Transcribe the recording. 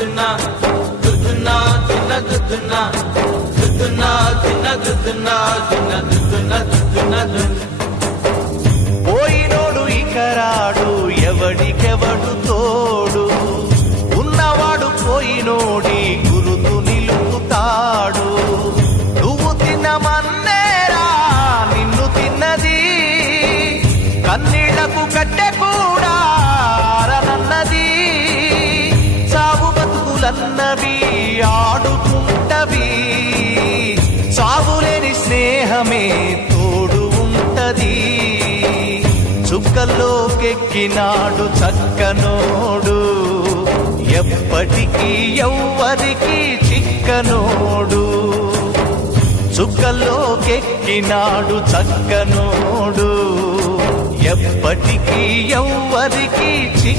దుద్దునా దుద్దునా దున్న దుద్దునా దుద్దునా దున్న దుద్దునా దున్న దుద్దున దుద్దున పోయినోడు ఇక రాడు ఎవడికెవడు తోడు ఉన్నవాడు పోయినోడి గురుతు నిలుపుతాడు నువ్వు తిన్నమన్నేరా నిన్ను తిన్నది కన్నీళ్లకు కట్టె కూడా ఆరనన్నది సాగు బతుకులన్నవి ఆడుకుంటవి సాగులేని స్నేహమే తోడు ఉంటది చుక్కల్లోకెక్కినాడు చక్కనోడు ఎప్పటికీ ఎవ్వరికి చిక్కనోడు చుక్కల్లోకెక్కినాడు చక్కనోడు ఎప్పటికీ ఎవ్వరికి